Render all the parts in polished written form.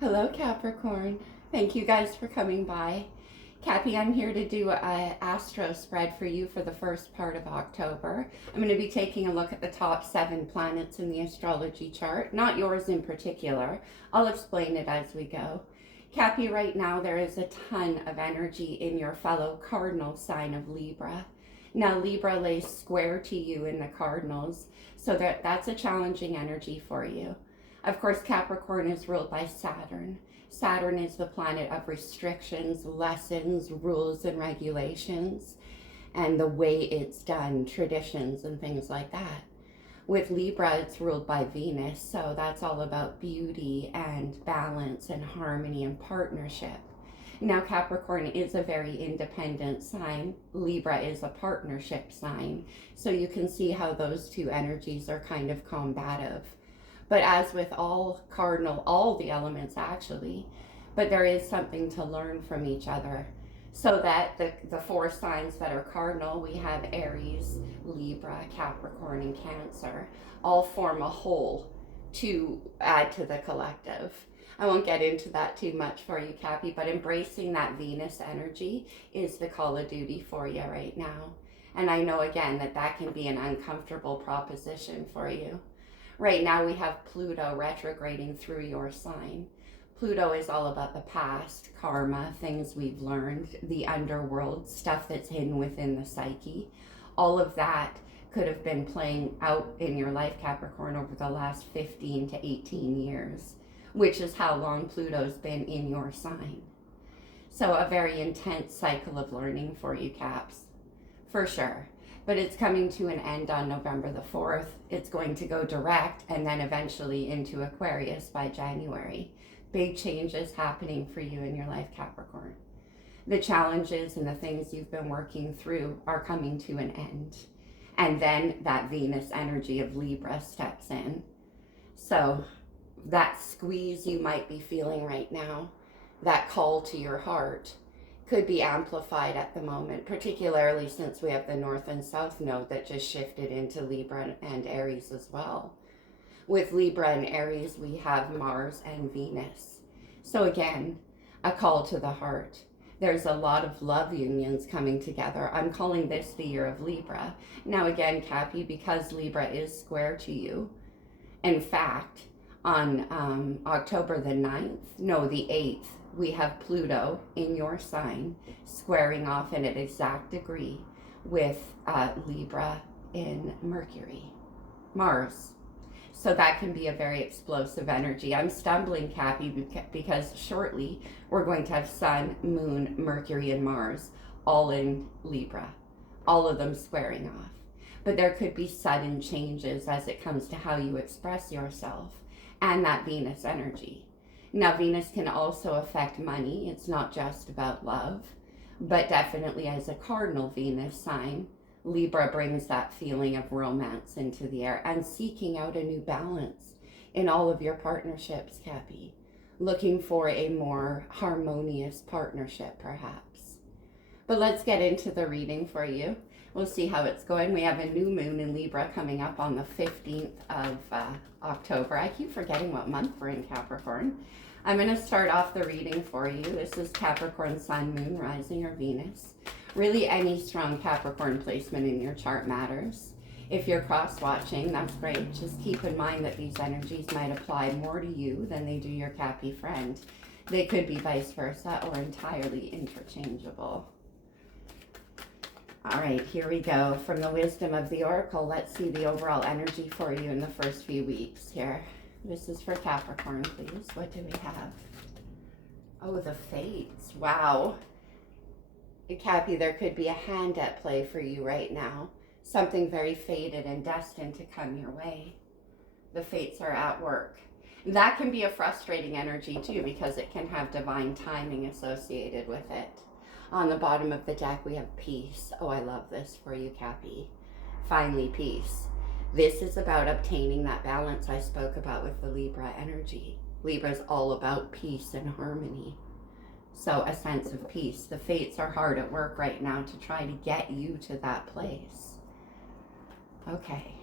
Hello, Capricorn. Thank you guys for coming by. Cappy, I'm here to do a Astro spread for you for the first part of October. I'm going to be taking a look at the top 7 planets in the astrology chart, not yours in particular. I'll explain it as we go. Cappy, right now there is a ton of energy in your fellow cardinal sign of Libra. Now, Libra lays square to you in the cardinals, so that's a challenging energy for you. Of course, Capricorn is ruled by Saturn. Saturn is the planet of restrictions, lessons, rules, and regulations, and the way it's done, traditions, and things like that. With Libra, it's ruled by Venus, so that's all about beauty and balance and harmony and partnership. Now, Capricorn is a very independent sign. Libra is a partnership sign, so you can see how those two energies are kind of combative. But as with all the elements actually, but there is something to learn from each other. So that the 4 signs that are cardinal, we have Aries, Libra, Capricorn, and Cancer, all form a whole to add to the collective. I won't get into that too much for you, Cappy, but embracing that Venus energy is the call of duty for you right now. And I know again that can be an uncomfortable proposition for you. Right now we have Pluto retrograding through your sign. Pluto is all about the past, karma, things we've learned, the underworld, stuff that's hidden within the psyche. All of that could have been playing out in your life, Capricorn, over the last 15 to 18 years, which is how long Pluto's been in your sign. So a very intense cycle of learning for you, Caps, for sure. But it's coming to an end on November the 4th. It's going to go direct and then eventually into Aquarius by January. Big changes happening for you in your life, Capricorn. The challenges and the things you've been working through are coming to an end. And then that Venus energy of Libra steps in. So that squeeze you might be feeling right now, that call to your heart, could be amplified at the moment, particularly since we have the North and South node that just shifted into Libra and Aries as well. With Libra and Aries, we have Mars and Venus. So again, a call to the heart. There's a lot of love unions coming together. I'm calling this the year of Libra. Now again, Cappy, because Libra is square to you, in fact, on October the 8th, we have Pluto in your sign squaring off in an exact degree with Libra in Mercury, Mars. So that can be a very explosive energy. I'm stumbling, Cappy, because shortly we're going to have Sun, Moon, Mercury, and Mars all in Libra, all of them squaring off. But there could be sudden changes as it comes to how you express yourself and that Venus energy. Now, Venus can also affect money. It's not just about love, but definitely as a cardinal Venus sign, Libra brings that feeling of romance into the air and seeking out a new balance in all of your partnerships, Cappy. Looking for a more harmonious partnership, perhaps. But let's get into the reading for you. We'll see how it's going. We have a new moon in Libra coming up on the 15th of October. I keep forgetting what month we're in, Capricorn. I'm going to start off the reading for you. This is Capricorn, Sun, Moon, Rising, or Venus. Really, any strong Capricorn placement in your chart matters. If you're cross-watching, that's great. Just keep in mind that these energies might apply more to you than they do your Cappy friend. They could be vice versa or entirely interchangeable. All right, here we go. From the wisdom of the Oracle, let's see the overall energy for you in the first few weeks here. This is for Capricorn, please. What do we have? Oh, the Fates. Wow. Cappy, there could be a hand at play for you right now. Something very fated and destined to come your way. The Fates are at work. That can be a frustrating energy too, because it can have divine timing associated with it. On the bottom of the deck, we have peace. Oh, I love this for you, Cappy. Finally, peace. This is about obtaining that balance I spoke about with the Libra energy. Libra is all about peace and harmony. So a sense of peace. The Fates are hard at work right now to try to get you to that place. Okay.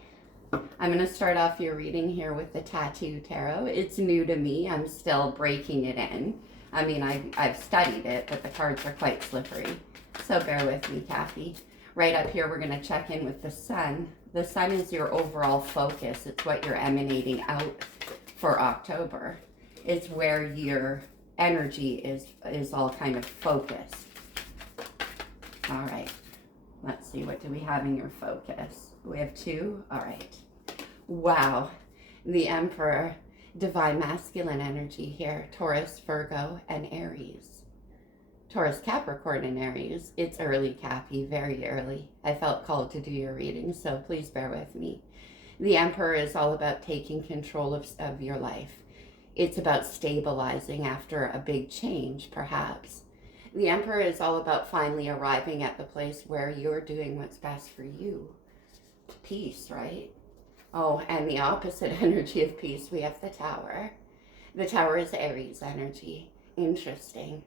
I'm going to start off your reading here with the Tattoo Tarot. It's new to me. I'm still breaking it in. I mean, I've studied it, but the cards are quite slippery. So bear with me, Kathy. Right up here, we're going to check in with the sun. The sun is your overall focus. It's what you're emanating out for October. It's where your energy is all kind of focused. All right. Let's see, what do we have in your focus? We have 2. All right. Wow. The Emperor, divine masculine energy here. Taurus, Virgo, and Aries. Taurus, Capricorn, and Aries. It's early, Kathy, very early. I felt called to do your reading, so please bear with me. The Emperor is all about taking control of your life. It's about stabilizing after a big change, perhaps. The Emperor is all about finally arriving at the place where you're doing what's best for you. Peace, right? Oh, and the opposite energy of peace, we have the Tower. The Tower is Aries energy. Interesting.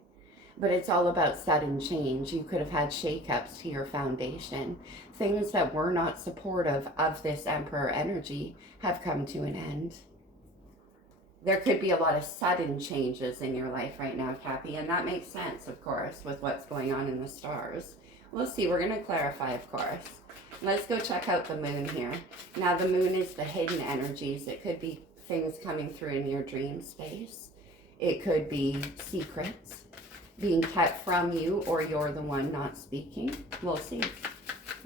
But it's all about sudden change. You could have had shakeups to your foundation. Things that were not supportive of this Emperor energy have come to an end. There could be a lot of sudden changes in your life right now, Kathy, and that makes sense, of course, with what's going on in the stars. We'll see. We're going to clarify, of course. Let's go check out the moon here. Now, the moon is the hidden energies. It could be things coming through in your dream space. It could be secrets being kept from you, or you're the one not speaking. We'll see.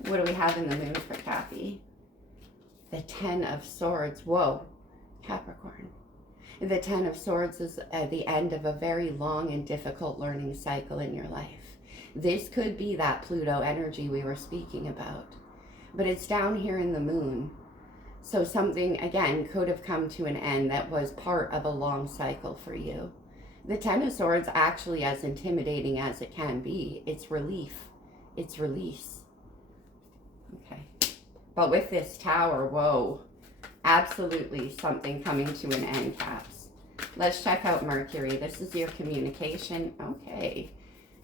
What do we have in the moon for Kathy? The 10 of Swords. Whoa, Capricorn. The 10 of Swords is at the end of a very long and difficult learning cycle in your life. This could be that Pluto energy we were speaking about, but it's down here in the moon. So something, again, could have come to an end that was part of a long cycle for you. The 10 of Swords, actually, as intimidating as it can be, it's relief. It's release. Okay. But with this Tower, whoa, absolutely something coming to an end, Caps. Let's check out Mercury. This is your communication. Okay.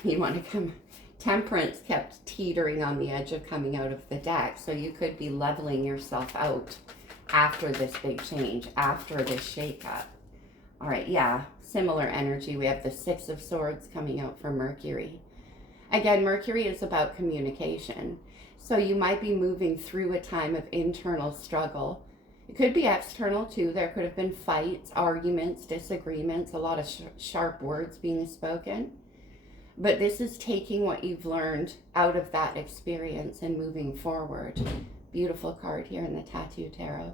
You want to come. Temperance kept teetering on the edge of coming out of the deck. So you could be leveling yourself out after this big change, after this shakeup. All right, yeah, similar energy. We have the 6 of Swords coming out for Mercury. Again, Mercury is about communication. So you might be moving through a time of internal struggle. It could be external too. There could have been fights, arguments, disagreements, a lot of sharp words being spoken. But this is taking what you've learned out of that experience and moving forward. Beautiful card here in the Tattoo Tarot.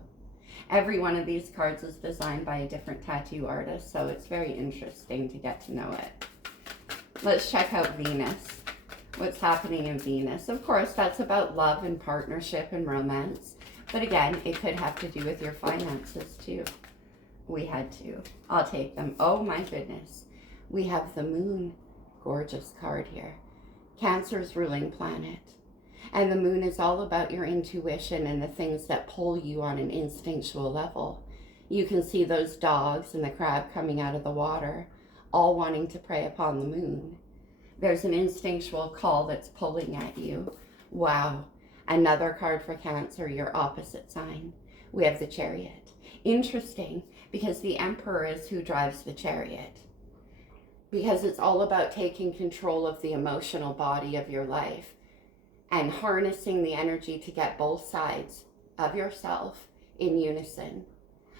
Every one of these cards is designed by a different tattoo artist, so it's very interesting to get to know it. Let's check out Venus. What's happening in Venus? Of course, that's about love and partnership and romance. But again, it could have to do with your finances too. We had to. I'll take them. Oh my goodness. We have the moon. Gorgeous card here. Cancer's ruling planet. And the moon is all about your intuition and the things that pull you on an instinctual level. You can see those dogs and the crab coming out of the water, all wanting to prey upon the moon. There's an instinctual call that's pulling at you. Wow. Another card for Cancer, your opposite sign. We have the Chariot. Interesting, because the Emperor is who drives the Chariot. Because it's all about taking control of the emotional body of your life and harnessing the energy to get both sides of yourself in unison.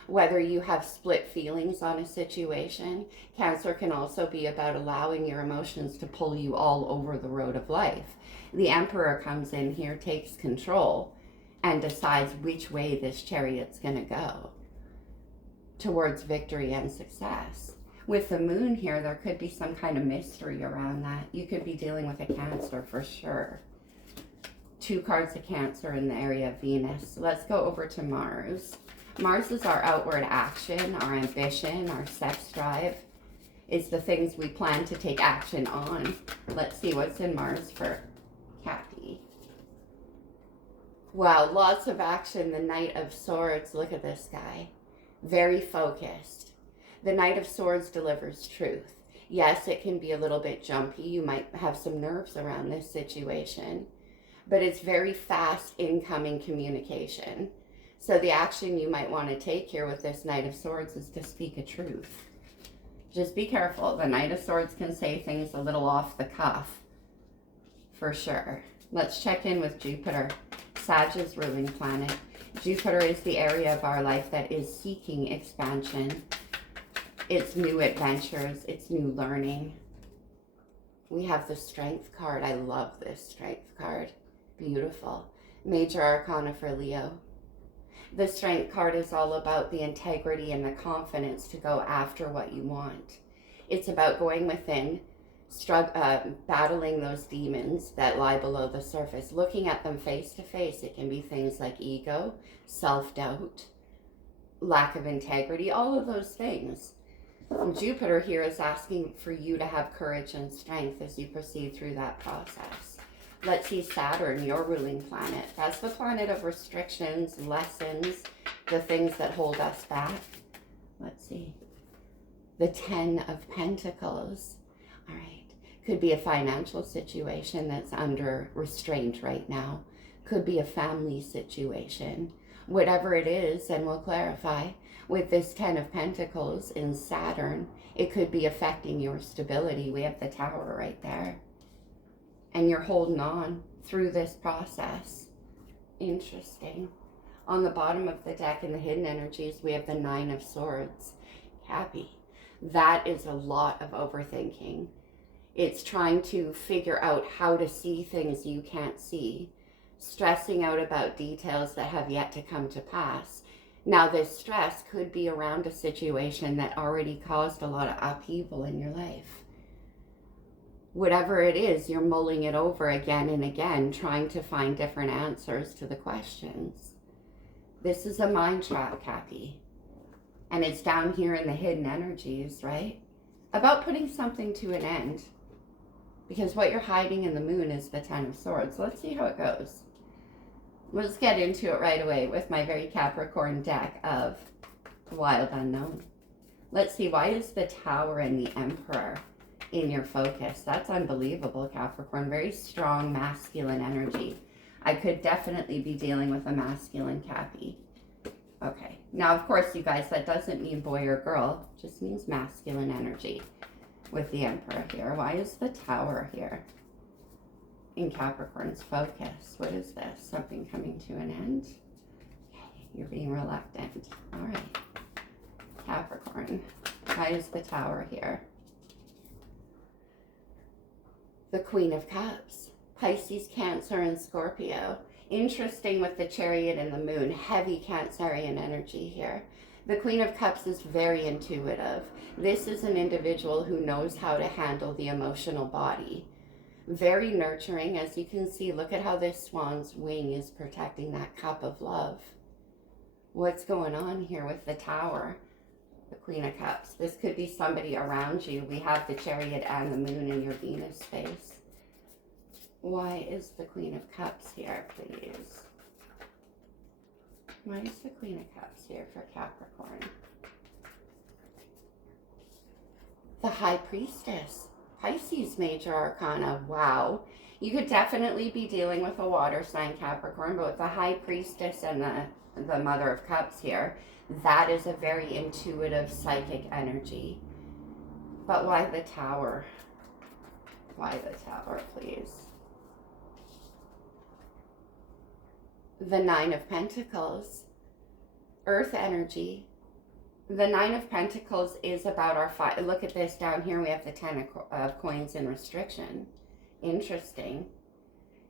Whether you have split feelings on a situation, Cancer can also be about allowing your emotions to pull you all over the road of life. The Emperor comes in here, takes control, and decides which way this chariot's going to go towards victory and success. With the moon here, there could be some kind of mystery around that. You could be dealing with a Cancer for sure. 2 cards of Cancer in the area of Venus. Let's go over to Mars. Mars is our outward action, our ambition, our sex drive. It's the things we plan to take action on. Let's see what's in Mars for Kathy. Wow, lots of action. The Knight of Swords. Look at this guy. Very focused. The Knight of Swords delivers truth. Yes, it can be a little bit jumpy. You might have some nerves around this situation. But it's very fast incoming communication. So the action you might want to take here with this Knight of Swords is to speak a truth. Just be careful. The Knight of Swords can say things a little off the cuff, for sure. Let's check in with Jupiter, Sag's ruling planet. Jupiter is the area of our life that is seeking expansion. It's new adventures. It's new learning. We have the Strength card. I love this Strength card. Beautiful. Major Arcana for Leo. The Strength card is all about the integrity and the confidence to go after what you want. It's about going within, battling those demons that lie below the surface, looking at them face to face. It can be things like ego, self-doubt, lack of integrity, all of those things. And Jupiter here is asking for you to have courage and strength as you proceed through that process. Let's see Saturn, your ruling planet. That's the planet of restrictions, lessons, the things that hold us back. Let's see. The 10 of Pentacles. All right. Could be a financial situation that's under restraint right now. Could be a family situation. Whatever it is, and we'll clarify, with this 10 of Pentacles in Saturn, it could be affecting your stability. We have the Tower right there. And you're holding on through this process. Interesting. On the bottom of the deck in the hidden energies, we have the 9 of Swords. Happy. That is a lot of overthinking. It's trying to figure out how to see things you can't see. Stressing out about details that have yet to come to pass. Now, this stress could be around a situation that already caused a lot of upheaval in your life. Whatever it is, you're mulling it over again and again, trying to find different answers to the questions. This is a mind trap, Cappy. And it's down here in the hidden energies, right? About putting something to an end. Because what you're hiding in the moon is the 10 of Swords. Let's see how it goes. Let's get into it right away with my very Capricorn deck of Wild Unknown. Let's see, why is the Tower and the Emperor in your focus? That's unbelievable, Capricorn. Very strong masculine energy. I could definitely be dealing with a masculine Cappy. Okay. Now, of course, you guys, that doesn't mean boy or girl. It just means masculine energy with the Emperor here. Why is the Tower here in Capricorn's focus? What is this? Something coming to an end? Okay, you're being reluctant. All right. Capricorn. Why is the Tower here? The Queen of Cups. Pisces, Cancer, and Scorpio. Interesting with the Chariot and the Moon. Heavy Cancerian energy here. The Queen of Cups is very intuitive. This is an individual who knows how to handle the emotional body. Very nurturing. As you can see, look at how this swan's wing is protecting that cup of love. What's going on here with the Tower? The Queen of Cups. This could be somebody around you. We have the Chariot and the Moon in your Venus space. Why is the Queen of Cups here, please? Why is the Queen of Cups here for Capricorn? The High Priestess. Pisces Major Arcana. Wow. You could definitely be dealing with a water sign, Capricorn, but with the High Priestess and the Mother of Cups here, that is a very intuitive psychic energy. But why the Tower? Why the Tower, please? The 9 of Pentacles. Earth energy. The 9 of Pentacles is about our look at this down here. We have the 10 of coins in restriction. Interesting.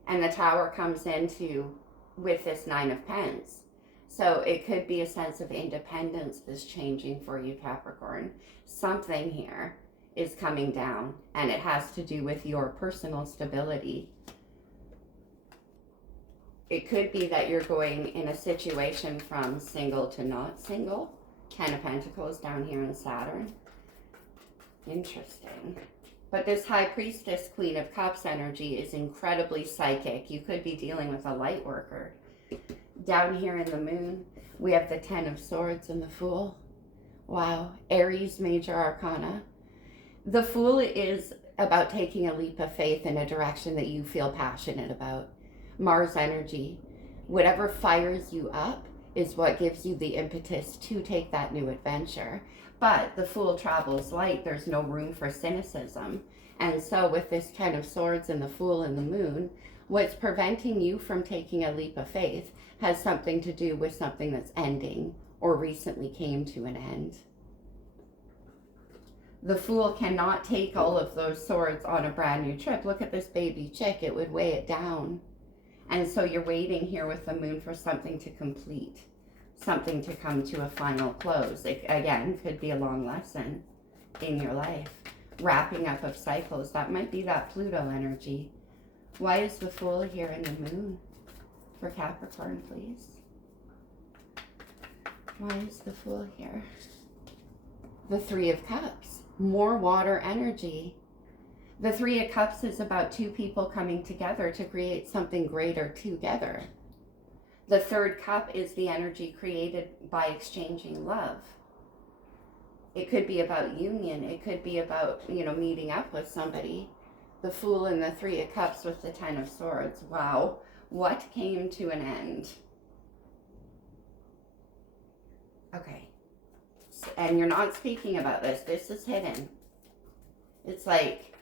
And the Tower comes into with this 9 of Pence. So it could be a sense of independence that's changing for you, Capricorn. Something here is coming down, and it has to do with your personal stability. It could be that you're going in a situation from single to not single. 10 of Pentacles down here in Saturn. Interesting. But this High Priestess, Queen of Cups energy is incredibly psychic. You could be dealing with a light worker. Down here in the Moon, we have the 10 of Swords and the Fool. Wow. Aries Major Arcana. The Fool is about taking a leap of faith in a direction that you feel passionate about. Mars energy. Whatever fires you up is what gives you the impetus to take that new adventure. But the Fool travels light. There's no room for cynicism. And so with this Ten of Swords and the Fool and the Moon, what's preventing you from taking a leap of faith has something to do with something that's ending or recently came to an end. The Fool cannot take all of those swords on a brand new trip. Look at this baby chick. It would weigh it down. And so you're waiting here with the Moon for something to complete, something to come to a final close. It, again, could be a long lesson in your life. Wrapping up of cycles. That might be that Pluto energy. Why is the Fool here in the Moon for Capricorn, please? Why is the Fool here? The Three of Cups. More water energy. The Three of Cups is about two people coming together to create something greater together. The third cup is the energy created by exchanging love. It could be about union. It could be about, meeting up with somebody. The Fool and the Three of Cups with the Ten of Swords. Wow. What came to an end? Okay. And you're not speaking about this. This is hidden. It's like,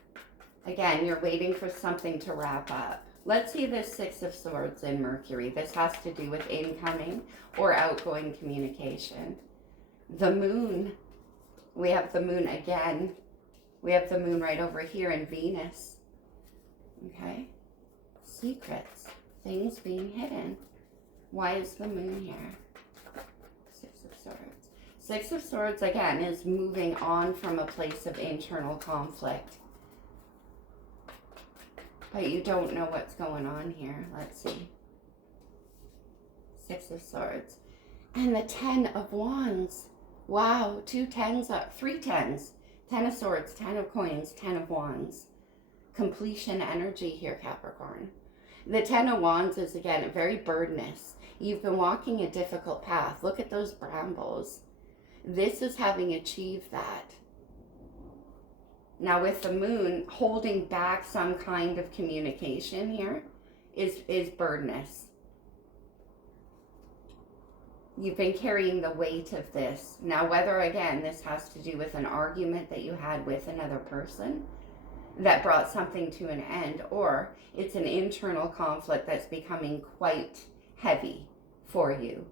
again, you're waiting for something to wrap up. Let's see this Six of Swords in Mercury. This has to do with incoming or outgoing communication. The Moon. We have the Moon again. We have the Moon right over here in Venus. Okay. Secrets. Things being hidden. Why is the Moon here? Six of Swords. Six of Swords, again, is moving on from a place of internal conflict. But you don't know what's going on here. Let's see. Six of Swords. And the Ten of Wands. Wow, three tens. Ten of Swords, Ten of Coins, Ten of Wands. Completion energy here, Capricorn. The Ten of Wands is, again, very burdenous. You've been walking a difficult path. Look at those brambles. This is having achieved that. Now with the Moon, holding back some kind of communication here is burdenous. You've been carrying the weight of this. Now whether, again, this has to do with an argument that you had with another person that brought something to an end, or it's an internal conflict that's becoming quite heavy for you.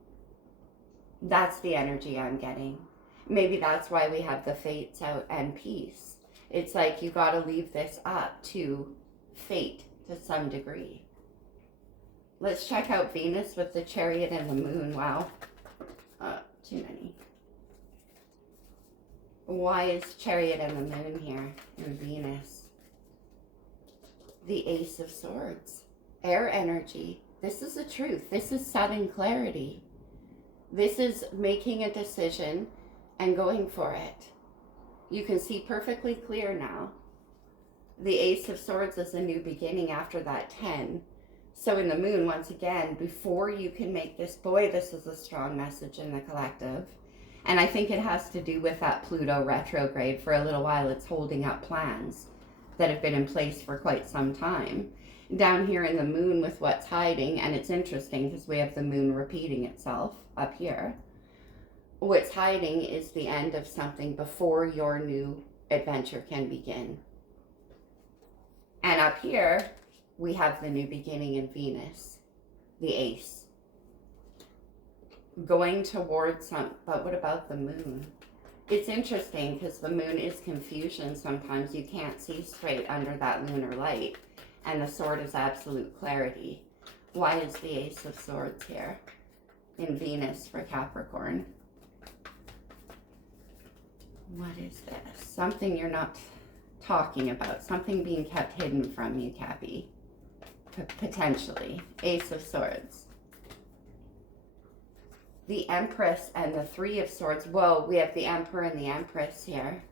That's the energy I'm getting. Maybe that's why we have the Fates out and Peace. It's like you got to leave this up to fate to some degree. Let's check out Venus with the Chariot and the Moon. Wow. Too many. Why is Chariot and the Moon here in Venus? The Ace of Swords. Air energy. This is the truth. This is sudden clarity. This is making a decision and going for it. You can see perfectly clear now. The Ace of Swords is a new beginning after that 10. So in the Moon, once again, before you can make this, boy, this is a strong message in the collective. And I think it has to do with that Pluto retrograde. For a little while, it's holding up plans that have been in place for quite some time. Down here in the Moon with what's hiding, and it's interesting because we have the Moon repeating itself up here. What's hiding is the end of something before your new adventure can begin. And up here, we have the new beginning in Venus, the Ace. Going towards but what about the Moon? It's interesting because the Moon is confusion sometimes. You can't see straight under that lunar light. And the Sword is absolute clarity. Why is the Ace of Swords here in Venus for Capricorn? What is this? Something you're not talking about. Something being kept hidden from you, Cappy. Potentially. Ace of Swords. The Empress and the Three of Swords. Whoa, we have the Emperor and the Empress here.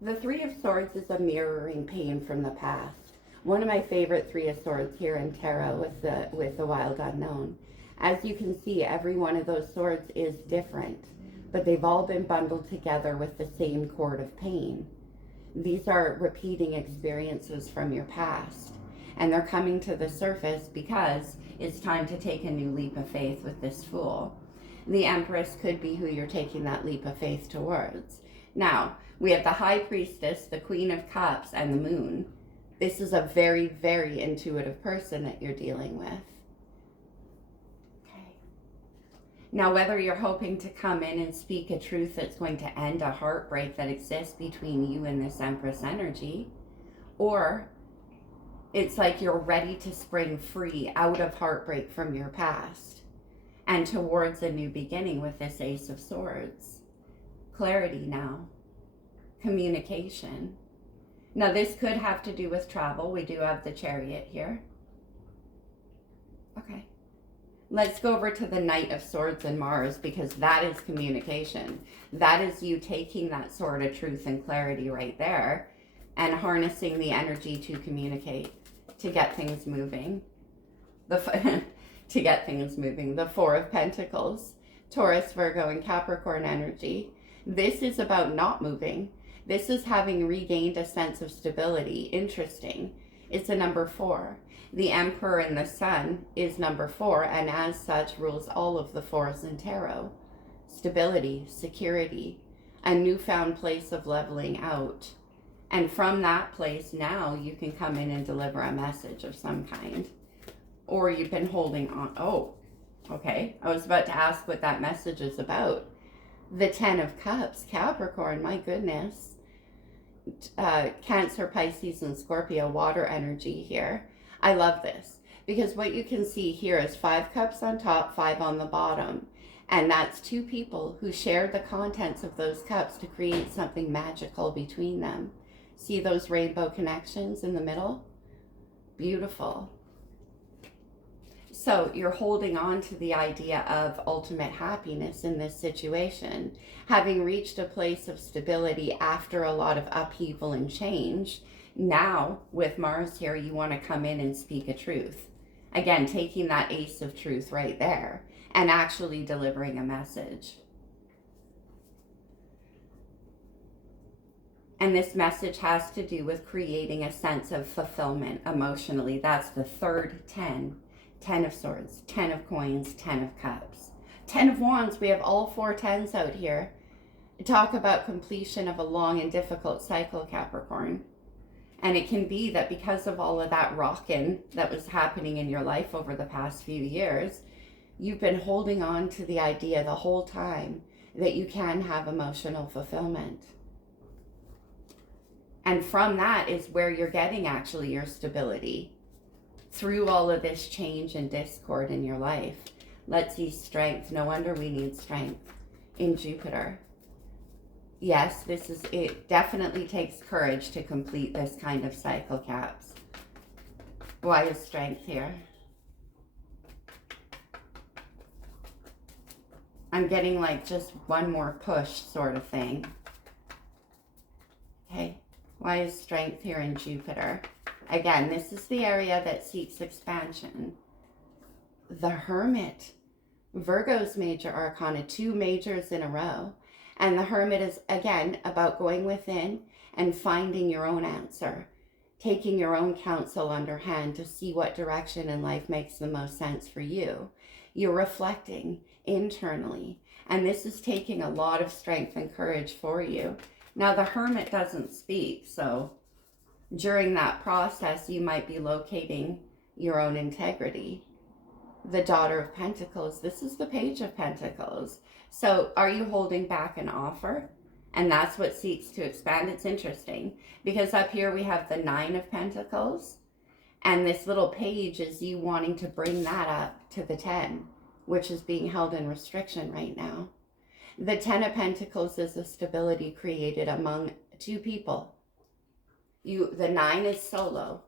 The Three of Swords is a mirroring pain from the past. One of my favorite Three of Swords here in Tarot with the Wild Unknown. As you can see, every one of those swords is different, but they've all been bundled together with the same cord of pain. These are repeating experiences from your past. And they're coming to the surface because it's time to take a new leap of faith with this Fool. The Empress could be who you're taking that leap of faith towards. Now, we have the High Priestess, the Queen of Cups, and the Moon. This is a very, very intuitive person that you're dealing with. Okay. Now, whether you're hoping to come in and speak a truth that's going to end a heartbreak that exists between you and this Empress energy, or it's like you're ready to spring free out of heartbreak from your past and towards a new beginning with this Ace of Swords. Clarity now. Communication. Now, this could have to do with travel. We do have the Chariot here. Okay. Let's go over to the Knight of Swords and Mars, because that is communication. That is you taking that sort of truth and clarity right there and harnessing the energy to communicate, to get things moving. To get things moving. The Four of Pentacles, Taurus, Virgo, and Capricorn energy. This is about not moving. This is having regained a sense of stability. Interesting. It's a number 4. The Emperor and the Sun is number 4, and as such rules all of the 4s in tarot. Stability, security, a newfound place of leveling out. And from that place now you can come in and deliver a message of some kind. Or you've been holding on. Oh, okay. I was about to ask what that message is about. The 10 of Cups, Capricorn, my goodness. Cancer, Pisces, and Scorpio, water energy here. I love this because what you can see here is 5 cups on top, 5 on the bottom. And that's 2 people who shared the contents of those cups to create something magical between them. See those rainbow connections in the middle? Beautiful. So you're holding on to the idea of ultimate happiness in this situation. Having reached a place of stability after a lot of upheaval and change, now with Mars here, you want to come in and speak a truth. Again, taking that Ace of Truth right there and actually delivering a message. And this message has to do with creating a sense of fulfillment emotionally. That's the third 10. 10 of Swords, 10 of Coins, 10 of Cups. 10 of Wands, we have all 4 10s out here. Talk about completion of a long and difficult cycle, Capricorn. And it can be that because of all of that rockin' that was happening in your life over the past few years, you've been holding on to the idea the whole time that you can have emotional fulfillment. And from that is where you're getting actually your stability. Through all of this change and discord in your life. Let's see, strength. No wonder we need strength in Jupiter. Yes, it definitely takes courage to complete this kind of cycle, Caps. Why is strength here? I'm getting like just one more push sort of thing. Okay, why is strength here in Jupiter? Again, this is the area that seeks expansion. The Hermit. Virgo's major arcana, 2 majors in a row. And the Hermit is, again, about going within and finding your own answer. Taking your own counsel under hand to see what direction in life makes the most sense for you. You're reflecting internally. And this is taking a lot of strength and courage for you. Now, the Hermit doesn't speak, so during that process, you might be locating your own integrity. The Daughter of Pentacles, this is the Page of Pentacles. So are you holding back an offer? And that's what seeks to expand. It's interesting because up here we have the 9 of Pentacles. And this little page is you wanting to bring that up to the 10, which is being held in restriction right now. The 10 of Pentacles is a stability created among 2 people. The 9 is solo.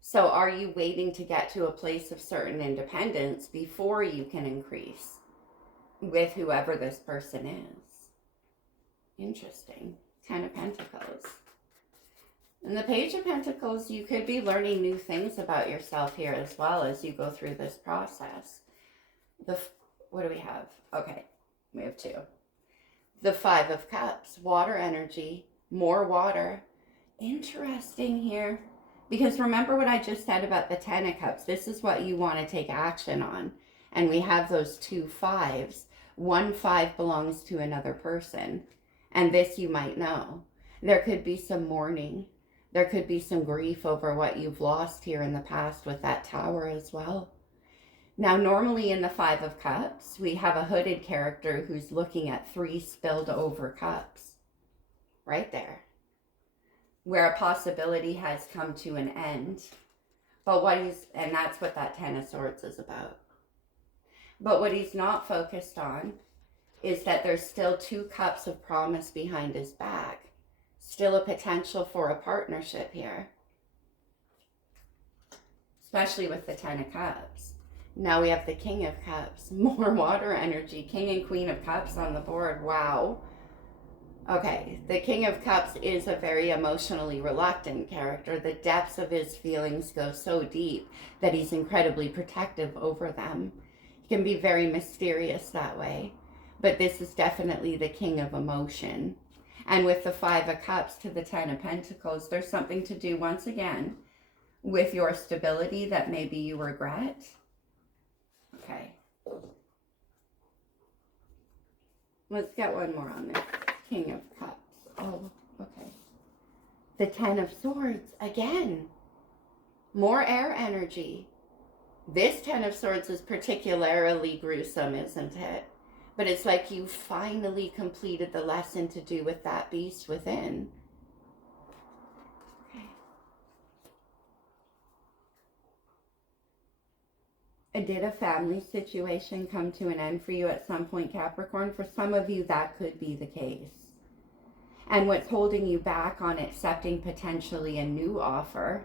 So are you waiting to get to a place of certain independence before you can increase with whoever this person is? Interesting. 10 of Pentacles. And the Page of Pentacles, you could be learning new things about yourself here as well as you go through this process. What do we have? Okay, we have 2. The 5 of Cups, water energy, more water. Interesting here. Because remember what I just said about the 10 of Cups. This is what you want to take action on. And we have those 2 5s. 1 5 belongs to another person. And this you might know. There could be some mourning. There could be some grief over what you've lost here in the past with that Tower as well. Now, normally in the 5 of Cups, we have a hooded character who's looking at 3 spilled over cups. Right there. Where a possibility has come to an end. But and that's what that 10 of Swords is about. But what he's not focused on is that there's still 2 cups of promise behind his back. Still a potential for a partnership here. Especially with the 10 of Cups. Now we have the King of Cups. More water energy. King and Queen of Cups on the board. Wow. Okay, the King of Cups is a very emotionally reluctant character. The depths of his feelings go so deep that he's incredibly protective over them. He can be very mysterious that way. But this is definitely the King of emotion. And with the 5 of Cups to the 10 of Pentacles, there's something to do, once again, with your stability that maybe you regret. Okay. Let's get one more on this. King of Cups. Oh, okay. The 10 of Swords. Again. More air energy. This 10 of Swords is particularly gruesome, isn't it? But it's like you finally completed the lesson to do with that beast within. Okay. Did a family situation come to an end for you at some point, Capricorn? For some of you, that could be the case. And what's holding you back on accepting potentially a new offer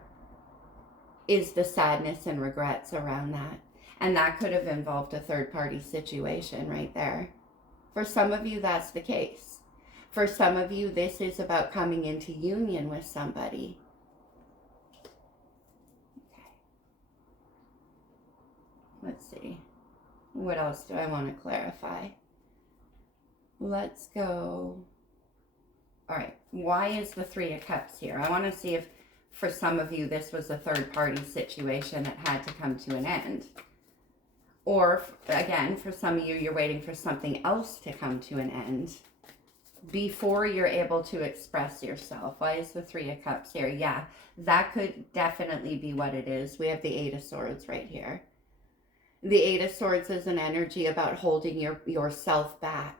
is the sadness and regrets around that. And that could have involved a third-party situation right there. For some of you, that's the case. For some of you, this is about coming into union with somebody. Okay. Let's see. What else do I want to clarify? Let's go. All right. Why is the 3 of Cups here? I want to see if, for some of you, this was a third-party situation that had to come to an end. Or, again, for some of you, you're waiting for something else to come to an end before you're able to express yourself. Why is the 3 of Cups here? Yeah, that could definitely be what it is. We have the 8 of Swords right here. The 8 of Swords is an energy about holding yourself back,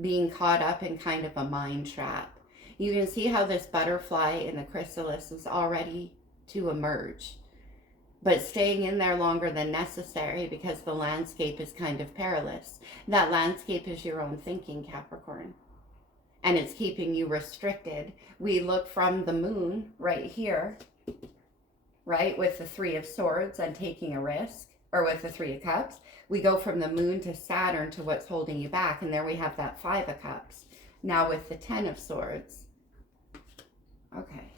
being caught up in kind of a mind trap. You can see how this butterfly in the chrysalis is already to emerge, but staying in there longer than necessary because the landscape is kind of perilous. That landscape is your own thinking, Capricorn, and it's keeping you restricted. We look from the moon right here, right, with the 3 of Swords and taking a risk, or with the 3 of Cups. We go from the moon to Saturn to what's holding you back, and there we have that 5 of Cups. Now with the 10 of Swords. Okay.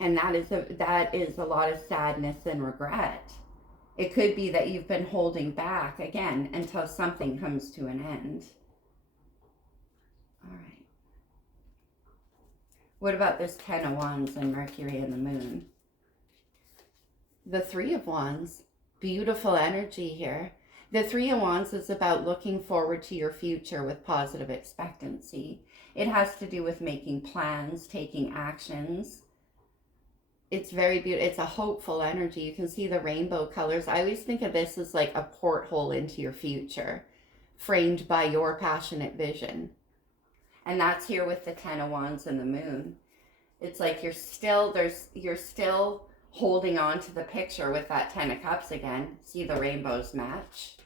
And that is a lot of sadness and regret. It could be that you've been holding back, again, until something comes to an end. All right. What about this 10 of Wands and Mercury and the Moon? The 3 of Wands, beautiful energy here. The 3 of Wands is about looking forward to your future with positive expectancy. It has to do with making plans, taking actions. It's very beautiful. It's a hopeful energy. You can see the rainbow colors. I always think of this as like a porthole into your future, framed by your passionate vision. And that's here with the 10 of Wands and the Moon. It's like you're still holding on to the picture with that 10 of Cups again. See the rainbows match.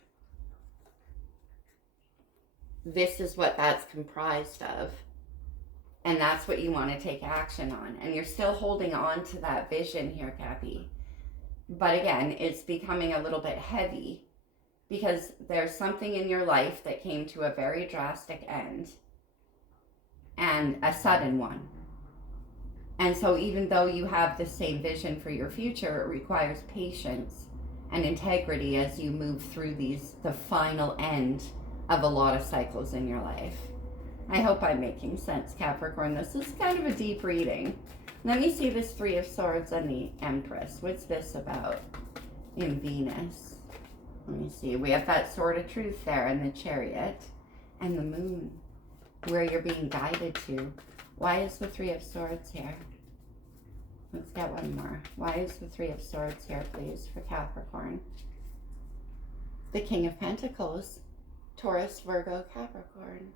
This is what that's comprised of. And that's what you want to take action on. And you're still holding on to that vision here, Cappy. But again, it's becoming a little bit heavy because there's something in your life that came to a very drastic end and a sudden one. And so even though you have the same vision for your future, it requires patience and integrity as you move through the final end of a lot of cycles in your life. I hope I'm making sense, Capricorn. This is kind of a deep reading. Let me see this Three of Swords and the Empress. What's this about in Venus? Let me see. We have that Sword of Truth there and the Chariot and the Moon, where you're being guided to. Why is the Three of Swords here? Let's get one more. Why is the Three of Swords here, please, for Capricorn? The King of Pentacles, Taurus, Virgo, Capricorn.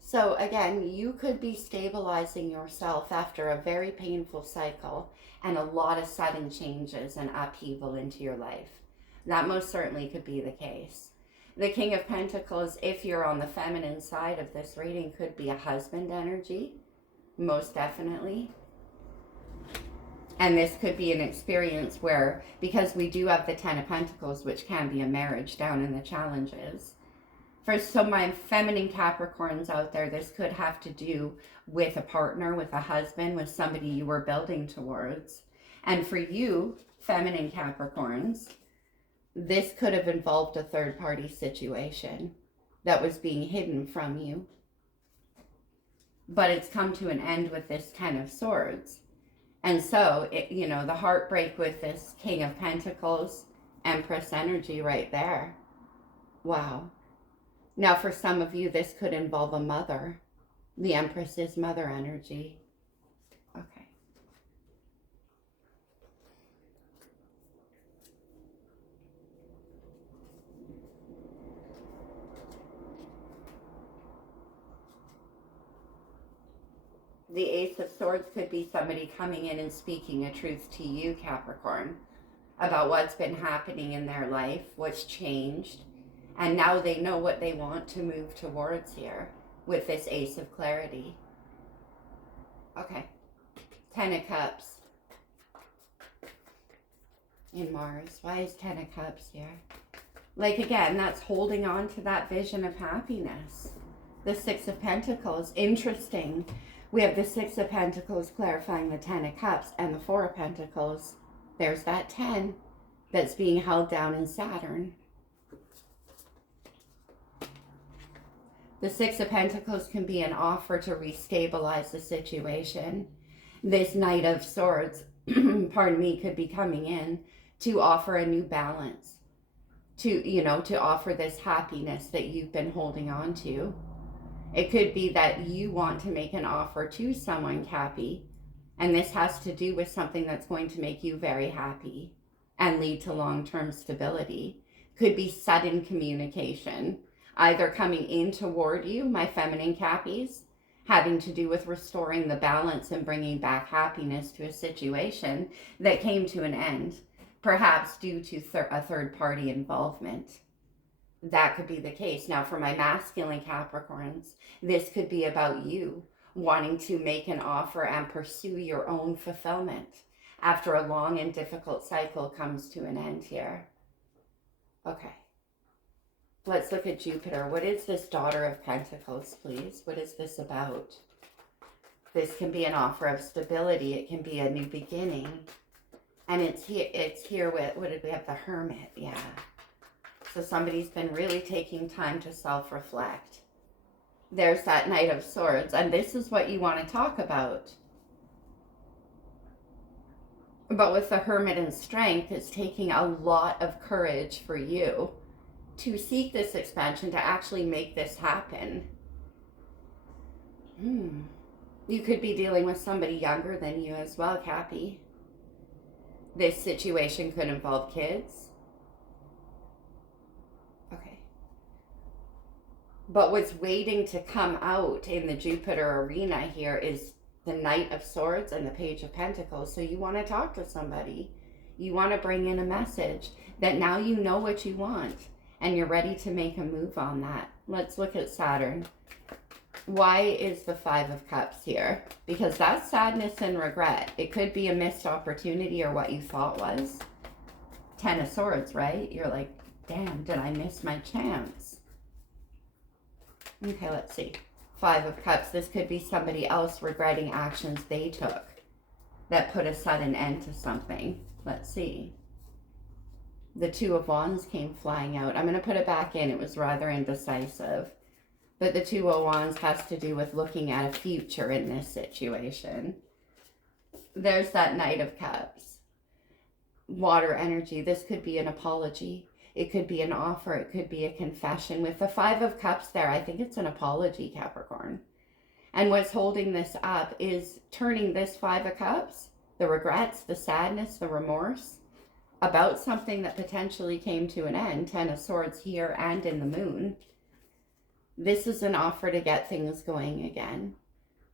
So again, you could be stabilizing yourself after a very painful cycle and a lot of sudden changes and upheaval into your life. That most certainly could be the case. The King of Pentacles, if you're on the feminine side of this reading, could be a husband energy, most definitely. And this could be an experience where, because we do have the Ten of Pentacles, which can be a marriage down in the challenges. For some of my feminine Capricorns out there, this could have to do with a partner, with a husband, with somebody you were building towards. And for you, feminine Capricorns, this could have involved a third-party situation that was being hidden from you. But it's come to an end with this Ten of Swords. And so, you know, the heartbreak with this King of Pentacles, Empress energy right there. Wow. Now, for some of you, this could involve a mother. The Empress is mother energy. Okay. The Ace of Swords could be somebody coming in and speaking a truth to you, Capricorn, about what's been happening in their life, what's changed. And now they know what they want to move towards here with this Ace of Clarity. Okay. Ten of Cups in Mars. Why is Ten of Cups here? Like, again, that's holding on to that vision of happiness. The Six of Pentacles. Interesting. We have the Six of Pentacles clarifying the Ten of Cups and the Four of Pentacles. There's that 10 that's being held down in Saturn. The Six of Pentacles can be an offer to restabilize the situation. This Knight of Swords, pardon me, could be coming in to offer a new balance. To, you know, to offer this happiness that you've been holding on to. It could be that you want to make an offer to someone, Cappy, and this has to do with something that's going to make you very happy and lead to long-term stability. Could be sudden communication, either coming in toward you, my feminine Cappies, having to do with restoring the balance and bringing back happiness to a situation that came to an end, perhaps due to a third-party involvement. That could be the case. Now, for my masculine Capricorns, this could be about you wanting to make an offer and pursue your own fulfillment after a long and difficult cycle comes to an end here. Okay. Let's look at Jupiter. What is this Daughter of Pentacles, please? What is this about? This can be an offer of stability. It can be a new beginning. And it's here with, what did we have? The Hermit, yeah. So somebody's been really taking time to self-reflect. There's that Knight of Swords. And this is what you want to talk about. But with the Hermit and Strength, it's taking a lot of courage for you to seek this expansion, to actually make this happen. You could be dealing with somebody younger than you as well, Cappy. This situation could involve kids. Okay. But what's waiting to come out in the Jupiter arena here is the Knight of Swords and the Page of Pentacles. So you want to talk to somebody. You want to bring in a message that now you know what you want and you're ready to make a move on that. Let's look at Saturn. Why is the Five of Cups here? Because that's sadness and regret. It could be a missed opportunity or what you thought was. Ten of Swords, right? You're like, damn, did I miss my chance? Okay, let's see. Five of Cups. This could be somebody else regretting actions they took that put a sudden end to something. Let's see. The Two of Wands came flying out. I'm going to put it back in. It was rather indecisive. But the Two of Wands has to do with looking at a future in this situation. There's that Knight of Cups. Water energy. This could be an apology. It could be an offer. It could be a confession. With the Five of Cups there, I think it's an apology, Capricorn. And what's holding this up is turning this Five of Cups, the regrets, the sadness, the remorse, about something that potentially came to an end. Ten of Swords here and in the Moon. This is an offer to get things going again.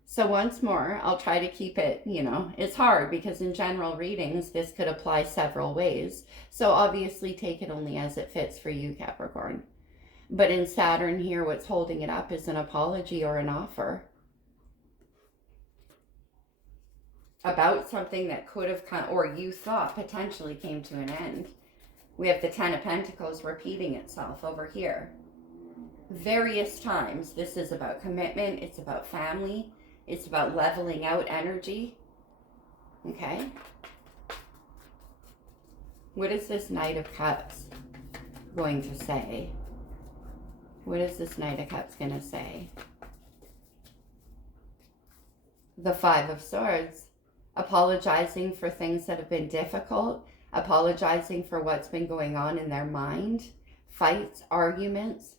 So once more, I'll try to keep it, it's hard because in general readings, this could apply several ways. So obviously take it only as it fits for you, Capricorn. But in Saturn here, what's holding it up is an apology or an offer about something that could have come, or you thought potentially came to an end. We have the Ten of Pentacles repeating itself over here. Various times, this is about commitment, it's about family, it's about leveling out energy. Okay? What is this Knight of Cups going to say? What is this Knight of Cups going to say? The Five of Swords. Apologizing for things that have been difficult. Apologizing for what's been going on in their mind. Fights, arguments.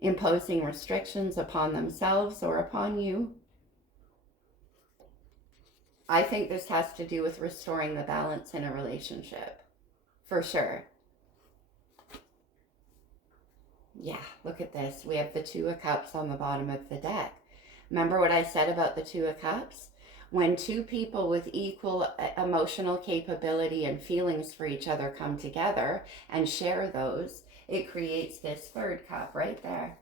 Imposing restrictions upon themselves or upon you. I think this has to do with restoring the balance in a relationship. For sure. Yeah, look at this. We have the Two of Cups on the bottom of the deck. Remember what I said about the Two of Cups? When two people with equal emotional capability and feelings for each other come together and share those, it creates this third cup right there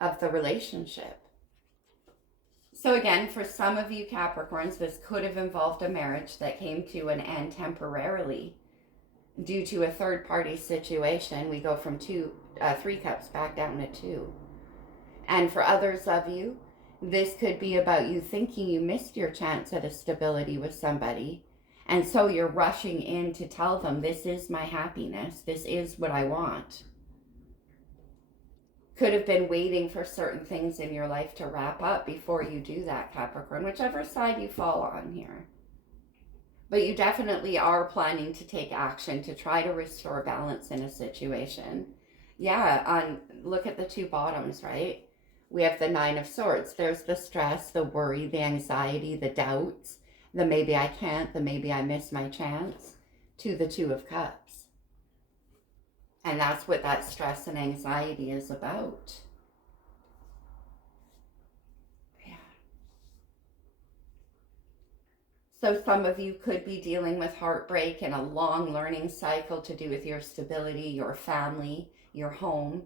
of the relationship. So again, for some of you Capricorns, this could have involved a marriage that came to an end temporarily due to a third party situation. We go from three cups back down to two. And for others of you, this could be about you thinking you missed your chance at a stability with somebody. And so you're rushing in to tell them, this is my happiness. This is what I want. Could have been waiting for certain things in your life to wrap up before you do that, Capricorn, whichever side you fall on here. But you definitely are planning to take action to try to restore balance in a situation. Yeah, look at the two bottoms, right? We have the Nine of Swords. There's the stress, the worry, the anxiety, the doubts, the maybe I can't, the maybe I miss my chance, to the Two of Cups. And that's what that stress and anxiety is about. Yeah. So some of you could be dealing with heartbreak and a long learning cycle to do with your stability, your family, your home,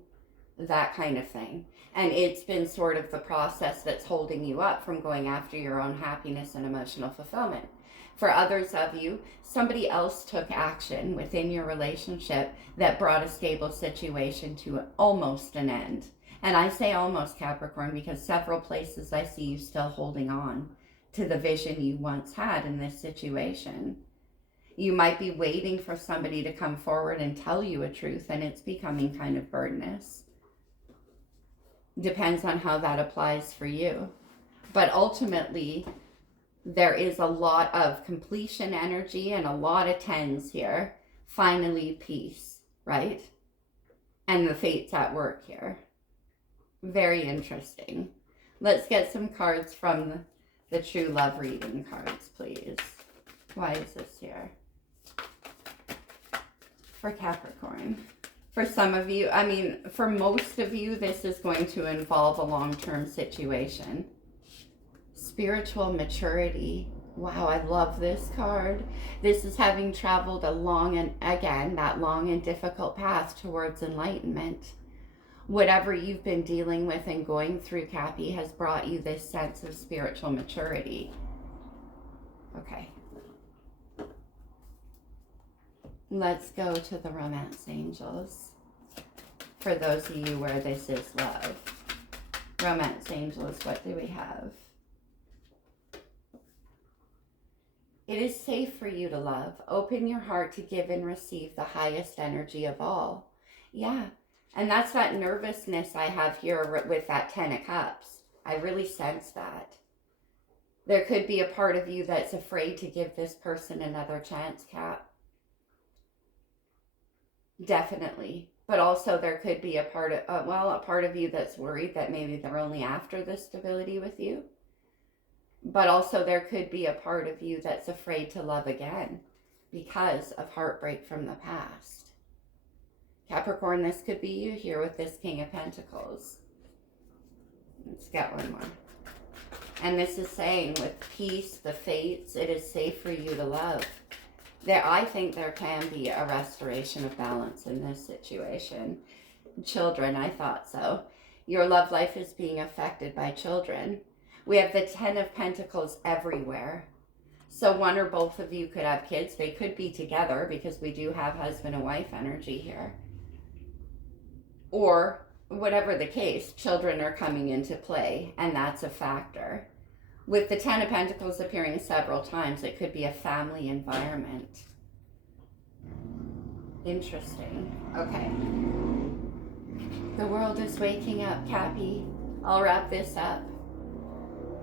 that kind of thing. And it's been sort of the process that's holding you up from going after your own happiness and emotional fulfillment. For others of you, somebody else took action within your relationship that brought a stable situation to almost an end. And I say almost, Capricorn, because several places I see you still holding on to the vision you once had in this situation. You might be waiting for somebody to come forward and tell you a truth, and it's becoming kind of burdenous. Depends on how that applies for you. But ultimately, there is a lot of completion energy and a lot of tens here. Finally, peace, right? And the fates at work here. Very interesting. Let's get some cards from the True Love reading cards, please. Why is this here? For Capricorn. For some of you, for most of you, this is going to involve a long-term situation. Spiritual maturity. Wow, I love this card. This is having traveled that long and difficult path towards enlightenment. Whatever you've been dealing with and going through, Cappy, has brought you this sense of spiritual maturity. Okay. Let's go to the romance angels. For those of you where this is love. Romance angels, what do we have? It is safe for you to love. Open your heart to give and receive the highest energy of all. Yeah, and that's that nervousness I have here with that Ten of Cups. I really sense that. There could be a part of you that's afraid to give this person another chance, Cap. Definitely. But also there could be a part of, a part of you that's worried that maybe they're only after the stability with you. But also there could be a part of you that's afraid to love again because of heartbreak from the past. Capricorn, this could be you here with this King of Pentacles. Let's get one more. And this is saying with peace, the fates, it is safe for you to love. I think there can be a restoration of balance in this situation. Children, I thought so. Your love life is being affected by children. We have the 10 of Pentacles everywhere. So one or both of you could have kids. They could be together because we do have husband and wife energy here. Or whatever the case, children are coming into play, and that's a factor. With the 10 of Pentacles appearing several times, it could be a family environment. Interesting. Okay. The world is waking up, Cappy. I'll wrap this up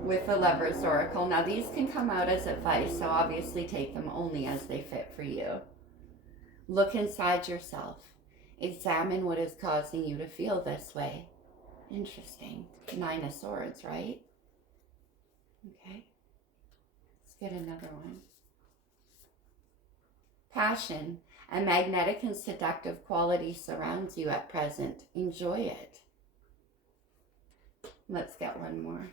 with the Lover's Oracle. Now, these can come out as advice, so obviously take them only as they fit for you. Look inside yourself. Examine what is causing you to feel this way. Interesting. 9 of Swords, right? Okay. Let's get another one. Passion. A magnetic and seductive quality surrounds you at present. Enjoy it. Let's get one more.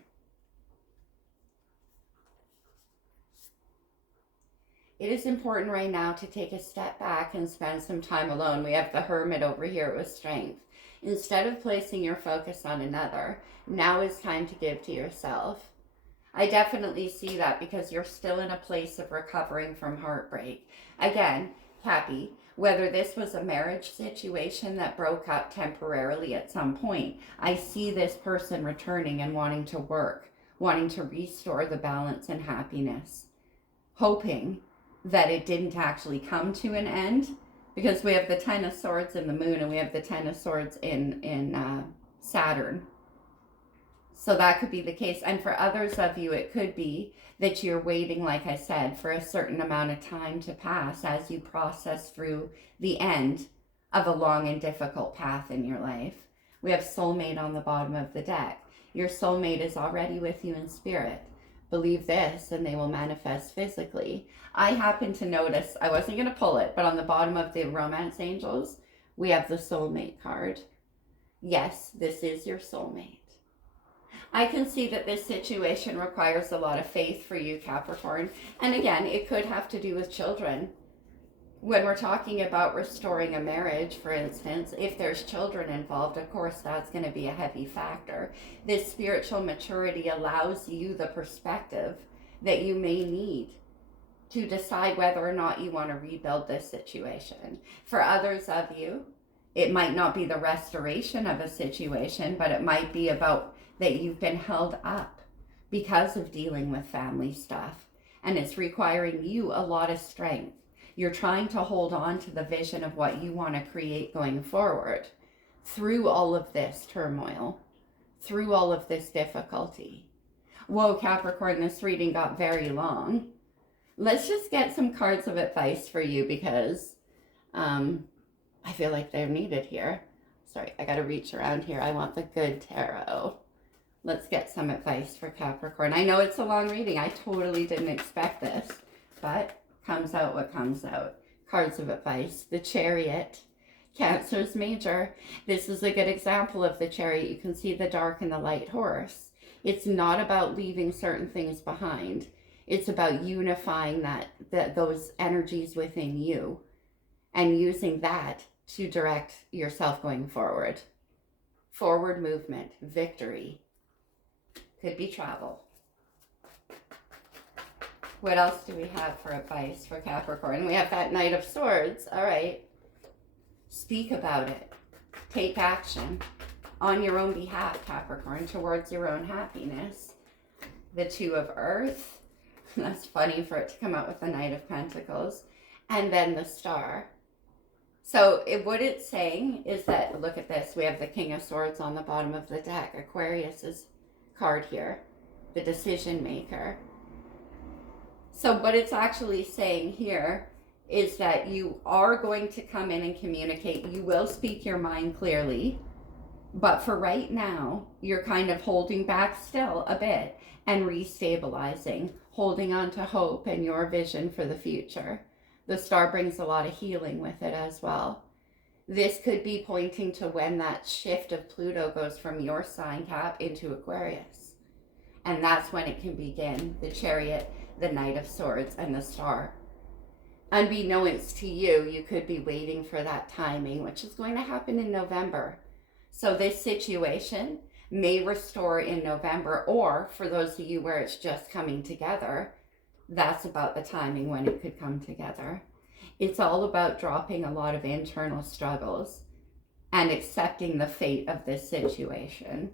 It is important right now to take a step back and spend some time alone. We have the Hermit over here with strength. Instead of placing your focus on another, now is time to give to yourself. I definitely see that because you're still in a place of recovering from heartbreak. Again, Cappy, whether this was a marriage situation that broke up temporarily at some point, I see this person returning and wanting to work, wanting to restore the balance and happiness, hoping that it didn't actually come to an end, because we have the 10 of Swords in the Moon and we have the 10 of Swords in Saturn. So that could be the case. And for others of you, it could be that you're waiting, like I said, for a certain amount of time to pass as you process through the end of a long and difficult path in your life. We have soulmate on the bottom of the deck. Your soulmate is already with you in spirit. Believe this and they will manifest physically. I happen to notice, I wasn't going to pull it, but on the bottom of the Romance Angels, we have the soulmate card. Yes, this is your soulmate. I can see that this situation requires a lot of faith for you, Capricorn. And again, it could have to do with children. When we're talking about restoring a marriage, for instance, if there's children involved, of course, that's going to be a heavy factor. This spiritual maturity allows you the perspective that you may need to decide whether or not you want to rebuild this situation. For others of you, it might not be the restoration of a situation, but it might be about that you've been held up because of dealing with family stuff. And it's requiring you a lot of strength. You're trying to hold on to the vision of what you want to create going forward through all of this turmoil, through all of this difficulty. Whoa, Capricorn, this reading got very long. Let's just get some cards of advice for you because I feel like they're needed here. Sorry, I got to reach around here. I want the good tarot. Let's get some advice for Capricorn. I know it's a long reading. I totally didn't expect this, but comes out what comes out. Cards of advice. The Chariot. Cancer's major. This is a good example of the Chariot. You can see the dark and the light horse. It's not about leaving certain things behind. It's about unifying those energies within you and using that to direct yourself going forward. Forward movement. Victory. Could be travel. What else do we have for advice for Capricorn? We have that Knight of Swords. All right. Speak about it. Take action on your own behalf, Capricorn, towards your own happiness. The Two of Earth. That's funny for it to come out with the Knight of Pentacles. And then the Star. So what it's saying is that, look at this. We have the King of Swords on the bottom of the deck. Aquarius's card here. The decision maker. So what it's actually saying here is that you are going to come in and communicate. You will speak your mind clearly. But for right now, you're kind of holding back still a bit and restabilizing, holding on to hope and your vision for the future. The star brings a lot of healing with it as well. This could be pointing to when that shift of Pluto goes from your sign, Cap, into Aquarius. And that's when it can begin. The Chariot, the Knight of Swords, and the Star. Unbeknownst to you, you could be waiting for that timing, which is going to happen in November. So this situation may restore in November, or for those of you where it's just coming together, that's about the timing when it could come together. It's all about dropping a lot of internal struggles and accepting the fate of this situation.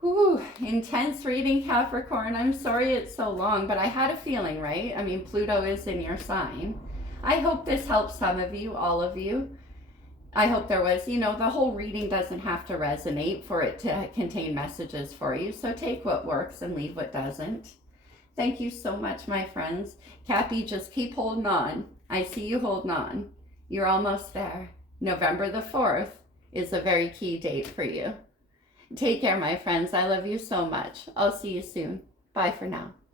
Whew, intense reading, Capricorn. I'm sorry it's so long, but I had a feeling, right? I mean, Pluto is in your sign. I hope this helps some of you, all of you. I hope there was, the whole reading doesn't have to resonate for it to contain messages for you. So take what works and leave what doesn't. Thank you so much, my friends. Cappy, just keep holding on. I see you holding on. You're almost there. November the 4th is a very key date for you. Take care, my friends. I love you so much. I'll see you soon. Bye for now.